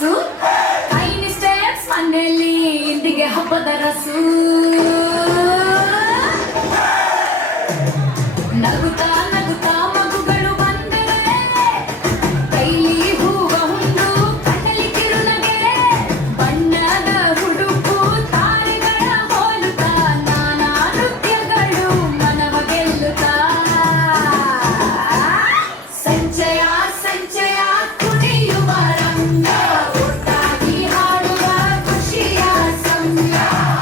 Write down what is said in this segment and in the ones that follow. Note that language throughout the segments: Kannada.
ಕನಸು ಐನಿ ಸ್ಟೆಪ್ಸ್ ಮನೆಯಲ್ಲಿ ಇಂದಿಗೆ ಹಬ್ಬದ ರಸು ನಗುತ್ತಾ ನಗುತ್ತಾ ಮಗುಗಳು ಬಂದರೆ ಕೈಲಿ ಹೂವ ಹುಂಡು ಕಣ್ಣಲ್ಲಿ ಕಿರುನಗೆ ಬಣ್ಣದ ಹುಡುಕು ತಾರೆಗಳ ಹೋಲುತ್ತಾ ನಾನಾ ನೃತ್ಯಗಳು ಮನವ ಗೆಲ್ಲುತ್ತಾ ಸಂಚಯ ಸಂಚಯ ಕುಣಿಯುವ ರಂಗ ಒಟ್ಟಾಗಿ ಹಾಡುವ ಖುಷಿಯ ಸಂಗ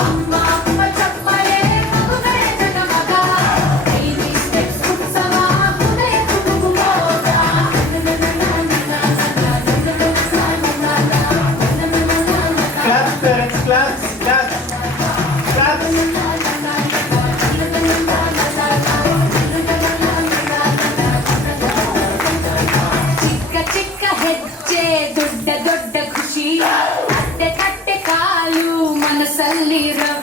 ಅಮ್ಮ ಅಪ್ಪ ಚಪ್ಪಲೆ ಮಗುಗಳ ಜಗಮಗ ಐನಿ ಸ್ಟೆಪ್ಸ್ ಉತ್ಸವ ಹೃದಯ ತುಳುಕು ಮೋದ Claps, parents, claps, claps, claps. ಚಿಕ್ಕ ಚಿಕ್ಕ ಹೆಜ್ಜೆ ದೊಡ್ಡ ದೊಡ್ಡ ಖುಷಿ ತಟ್ಟೆ ತಟ್ಟೆ ಕಾಲು ಮನಸ್ಸಲ್ಲಿ ರವಿ